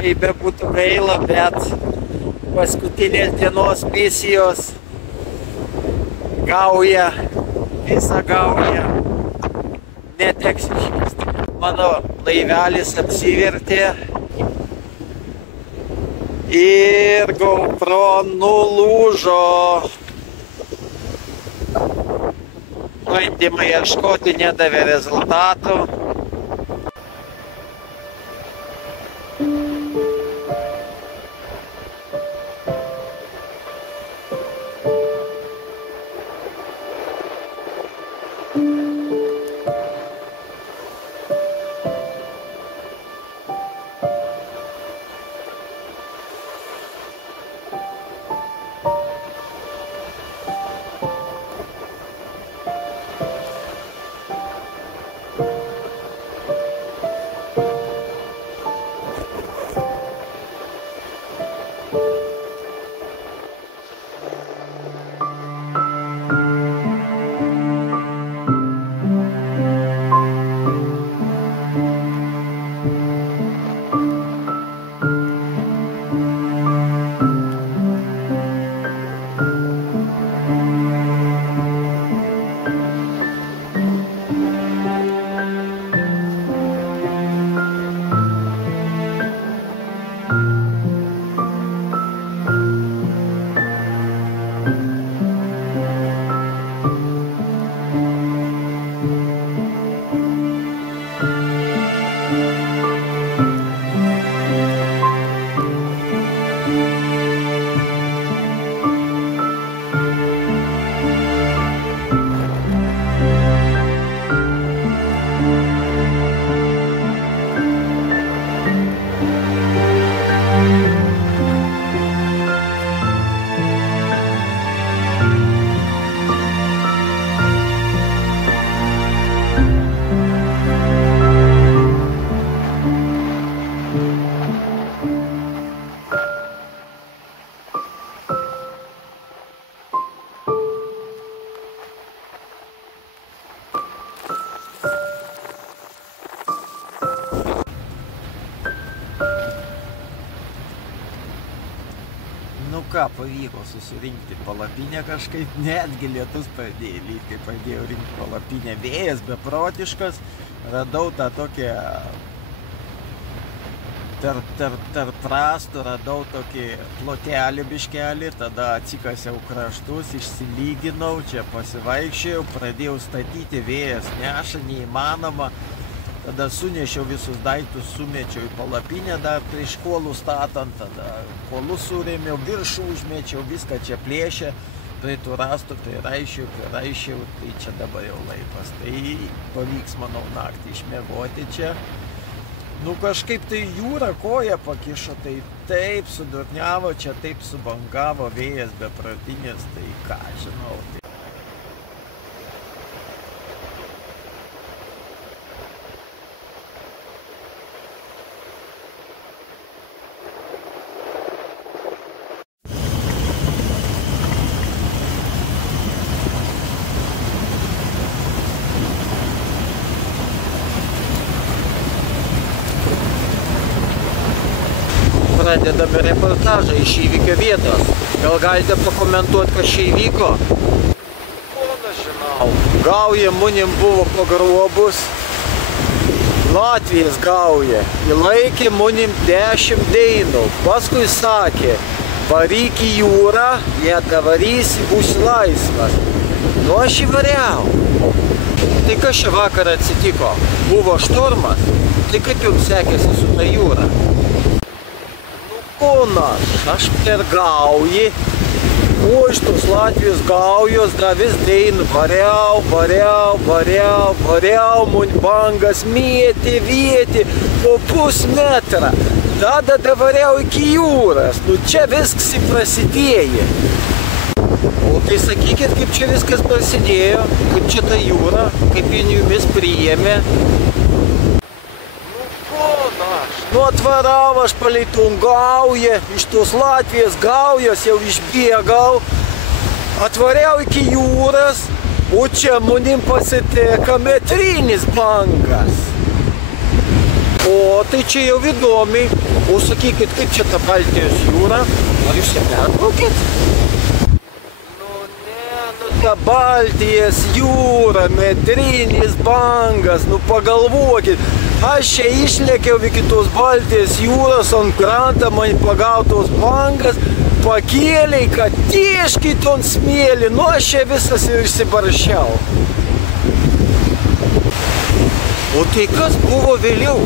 kaip bebūtų gaila, bet paskutinės dienos misijos gauja, visą gaują neteks išvysti. Mano laivelis apsivertė ir GoPro nulūžo. Bandymai ieškoti nedavė rezultatų. Nu ką, pavyko susirinkti palapinę kažkaip, netgi lietus pradėjo lyti, kai pradėjau rinkti palapinę. Vėjas beprotiškas, radau tą tokią tarp rąstų, radau tokį plotelį biškelį, tada atsikasiau kraštus, išsilyginau, čia pasivaikščiojau, pradėjau statyti, vėjas neša, neįmanoma. Tada sunešiau visus daiktus, sumečiau į palapinę dar prieš kuolų statant, tada kuolus surėmiau, viršų užmečiau, viską čia plėšė, prie tų rastų, tai raišiau, tai čia dabar jau laikas. Tai pavyks, manau, naktį išmiegoti čia. Nu kažkaip tai jūra koja pakišo, tai taip sudurniavo, čia taip subangavo vėjas bepratinis, tai ką žinau. Pradedame reportažą iš įvykio vietos. Gal galite pakomentuoti, kas čia įvyko? Kona žinau. Gauja munim buvo pagrobus. Latvijas gauja. Įlaikė munim 10 deinų. Paskui sakė, varyk į jūrą, jei davarysi, būsi laisvas. Nu aš įvariau. Tai kas čia vakar atsitiko? Buvo šturmas. Tai kaip jums sekėsi su ta jūra? Ponas, aš per gauji, o iš tos Latvijos gaujos dar vis deinų variau, mun bangas mėtė po pusmetrą, tada davariau iki jūras, nu čia viskas prasidėjo. O tai sakykit, kaip čia viskas prasidėjo, kaip čia ta jūra, kaip jin jumis priėmė. Nu atvarau aš palei Tungaują, iš tos Latvijos gaujos jau išbėgau, atvariau iki jūros, o čia munim pasiteka metrinis bangas. O tai čia jau įdomiai. O sakykit, kaip čia ta Baltijos jūra? Ar jūs ją perplaukėt? Ta Baltijos jūra, metrinis bangas, nu pagalvokit, aš čia išlėkiau iki tos Baltijos jūros, ant krantą man pagautos bangas, pakėlė, kad tieškit ant smėlį, nu aš čia visas ir išsibaršiau. O tai kas buvo vėliau?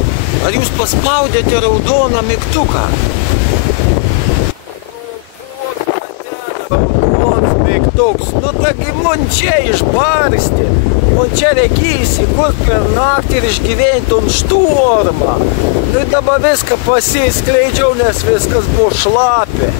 Ar jūs paspaudėte raudoną mygtuką? Toks, nu taigi man čia išbarsti, man čia reikia įsikurt per naktį ir išgyventi ant šturmą. Tai dabar viską pasiskleidžiau, nes viskas buvo šlapia.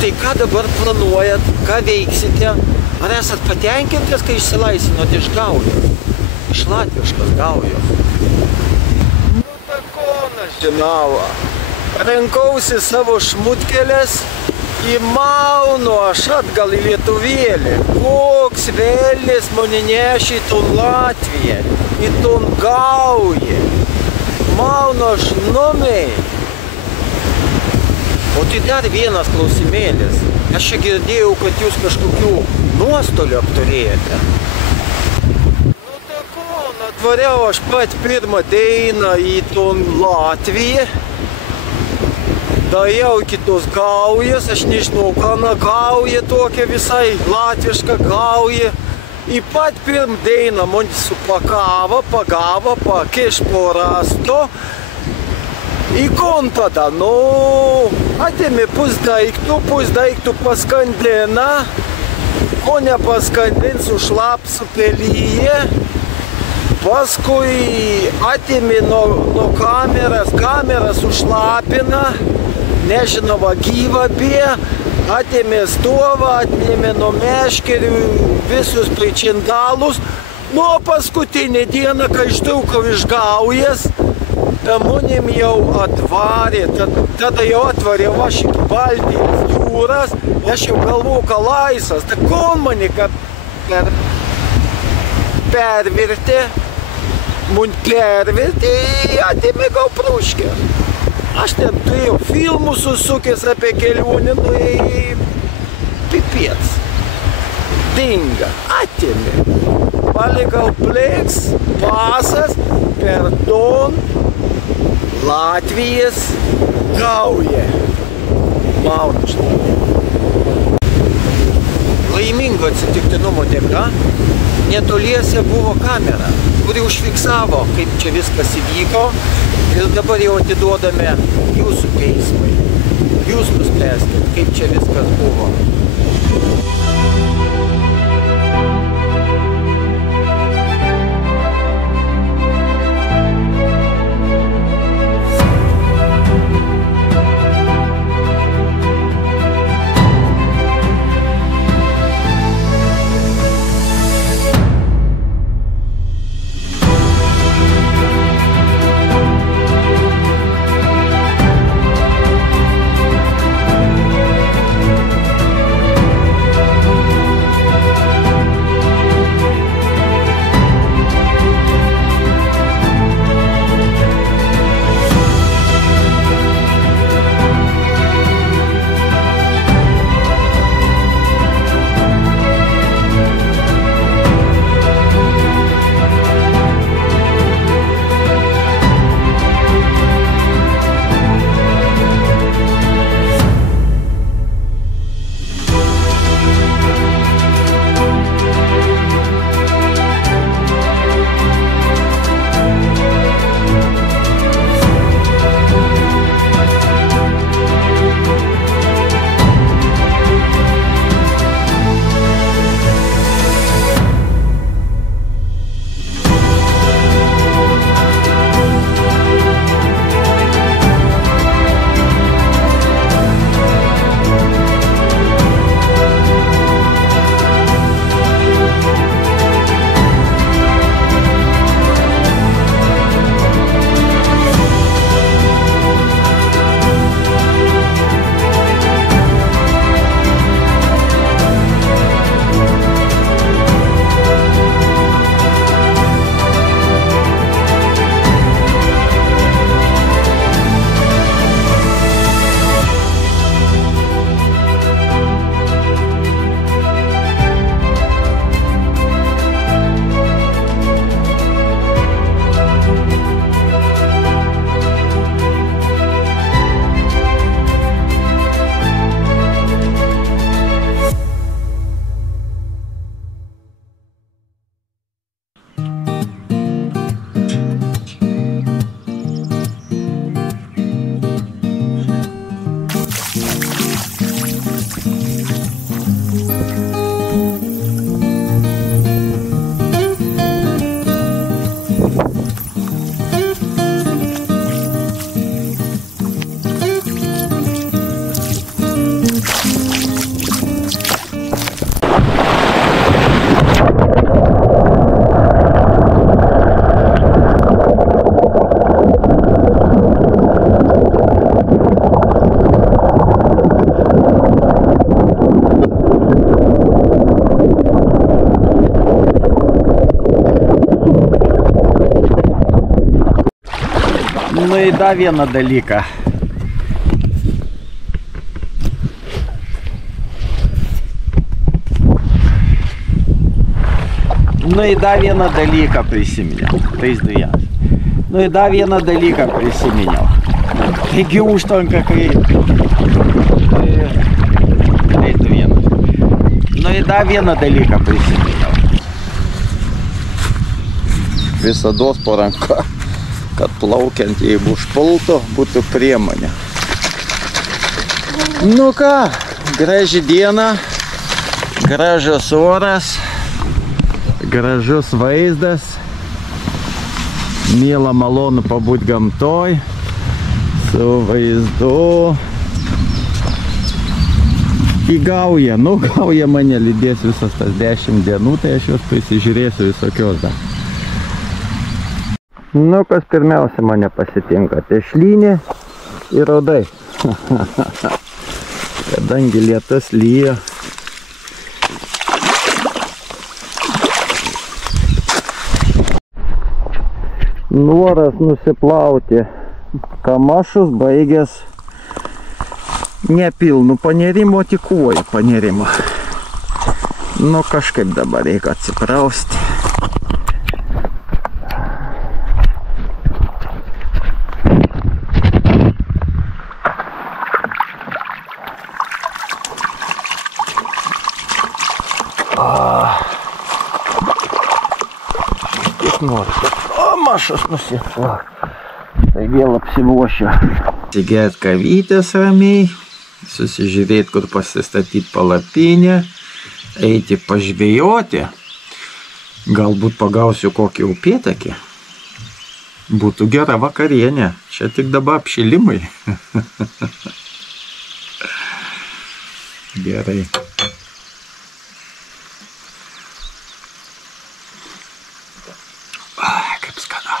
Tai ką dabar planuojat, ką veiksite? Ar esat patenkintas, kai išsilaisvinot iš gaujos? Iš latviškos gaujos? Nu, ta kona žinau. Rinkausi savo šmutkelės, įmaunu aš atgal į Lietuvėlį. Koks vėlis mane nešė į ton Latviją, į ton gaują. Maunu aš numiai. O tai dar vienas klausimėlis. Aš čia girdėjau, kad jūs kažkokių nuostolių apturėjote. Nu tai ko, atvariau aš pat pirmą dainą į ton Latviją. Daėjau iki tos gaujas, aš nežinau, ką na gauja tokia visai latviška gauja. Į pat pirmą dainą man supakavo, pagavo, pakiš po rasto. Į kon tada, nu, atėmė pusdaiktų paskandina, ko nepaskandins užlapsų pelyje, paskui atėmė nuo kameras užlapina, nežinau, gyvą bė, atėmė stovą, atėmė nuo meškerių visus pričindalus, nu, paskutinė diena, kai ištrūkau iš gaujas, manim jau atvarė, tada jau atvarė aš iki Baltijos jūras, aš jau galvojau, kad laisvas, tai kol mane pervirtė, atėmė gal pruškę. Aš ten turėjau filmų susukęs apie kelionę, nu į pipėts. Dinga, atėmė. Palikau plėks, pasas, per ton, Latvijos gauja. Maunas. Laimingo atsitiktinumo dėka netoliese buvo kamera, kuri užfiksavo, kaip čia viskas įvyko, ir dabar jau atiduodame jūsų teismui. Jūs nuspręskite, kaip čia viskas buvo. Nu į dar vieną dalyką. Nu į dar vieną dalyką prisiminiau. Tais dujas. Nu į dar vieną dalyką prisiminiau. Taigi užtvanka, kai... Tai tu vienas. Nu į dar vieną dalyką prisiminiau. Visados po ranka, kad plaukiant, jeigu užpultų, būtų priemonė. Nu ką, graži diena, gražios oras, gražus vaizdas, miela malonu pabūt gamtoj, su vaizdu. Į gaują, nu gauja mane lydės visas tas 10 dienų, tai aš jos prisižiūrėsiu visokios dar. Nu, kas pirmiausia mane pasitinka, tešlynė ir raudai. Kadangi lietus lyja. Noras nusiplauti kamašus baigęs nepilnu panerimu, tik kuoju panerimu. Nu, kažkaip dabar reikia atsiprausti. O, mašas nusiplauti. Tai vėl apsivošiu. Atsigert kavytės ramiai, susižiūrėti, kur pasistatyti palapinę, eiti pažvejoti. Galbūt pagausiu kokį upėtakį. Būtų gera vakarienė. Čia tik dabar apšilimai. Gerai. Kaip skanu.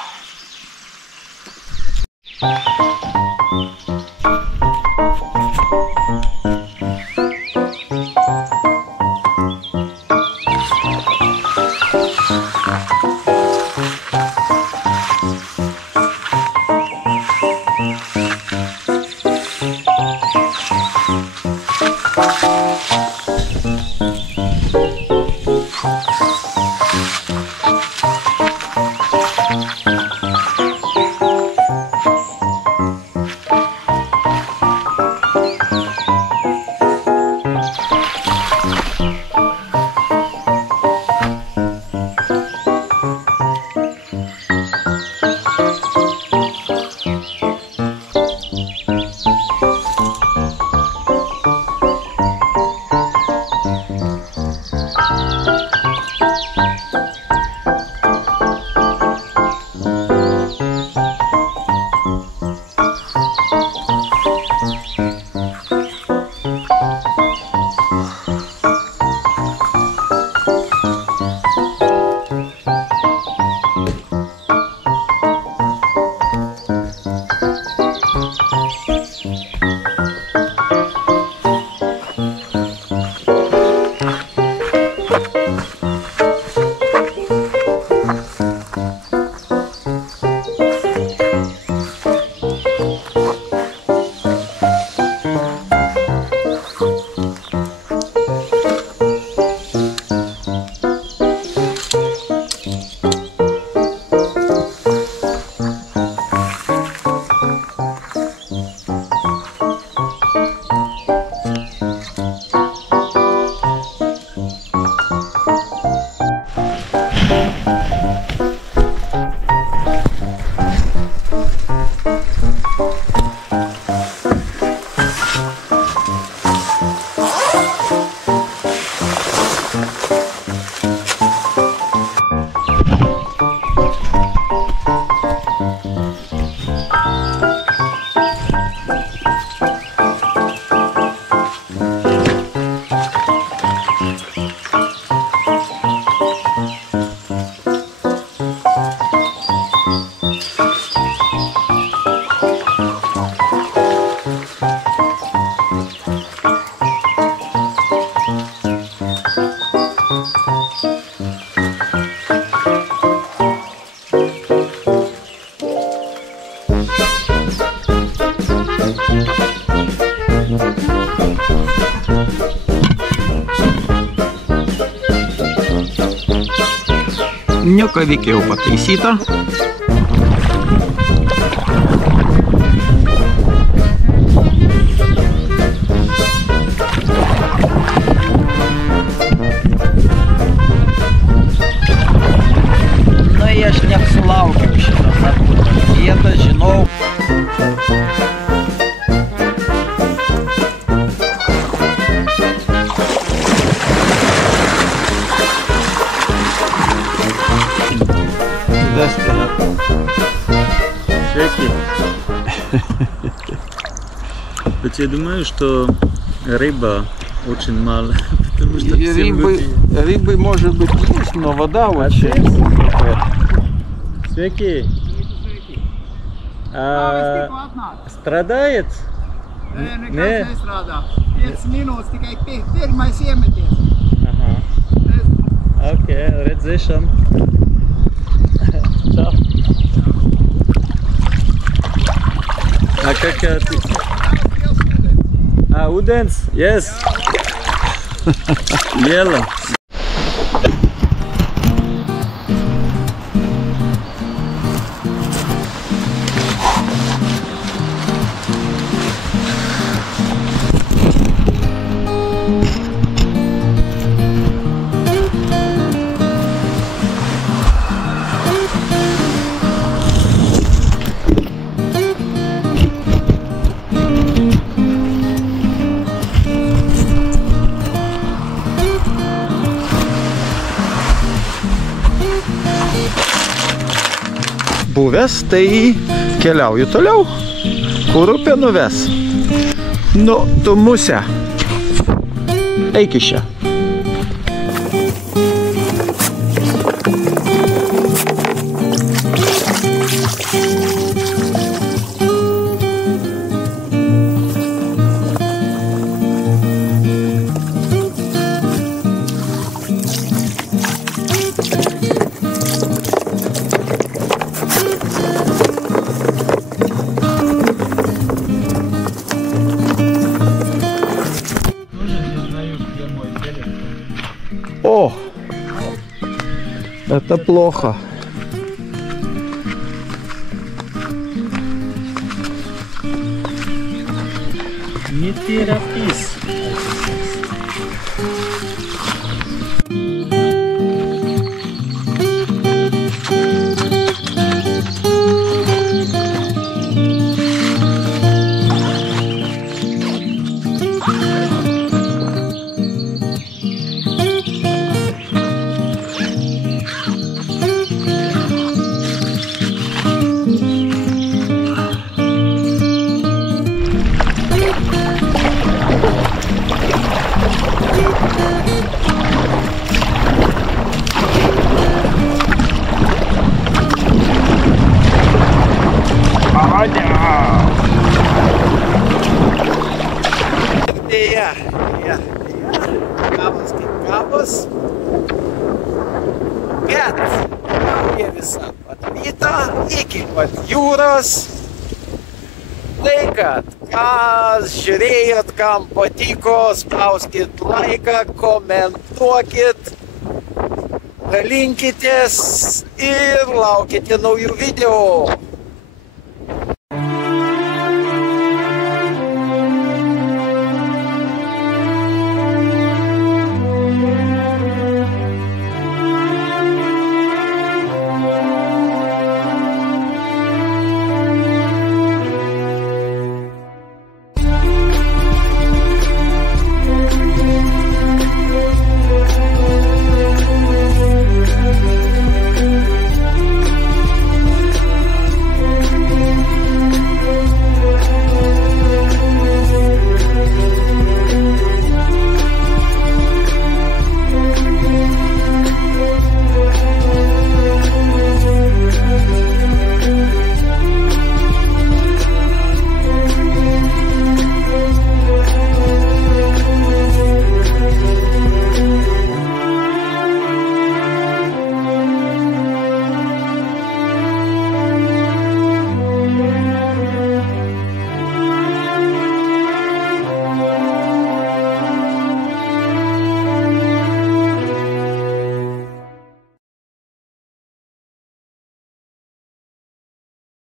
Niukavikė jau pataisyta. Na, aš neapsulaukiau šitą vietą, žinau. Вот я думаю, что рыба очень мало, потому что Рыбы может быть есть, но вода вообще. Sveiki. Stradājat? Nekas nestrādā. 5 minūtes tikai pirmais iemeties. Aha. Ok, redzēšam. Čau. A kā tu? Ūdens? Yes. Liela. Buvęs, tai keliauju toliau, kur upė nuves. Nu, tu musę. Eik iš čia. О, это плохо. Не торопись. Gabas kaip gabas, bet nauja visa padaryta iki pat jūros. Tai kad kas žiūrėjot, kam patiko, spauskit laiką, komentuokit, dalinkitės ir laukite naujų video.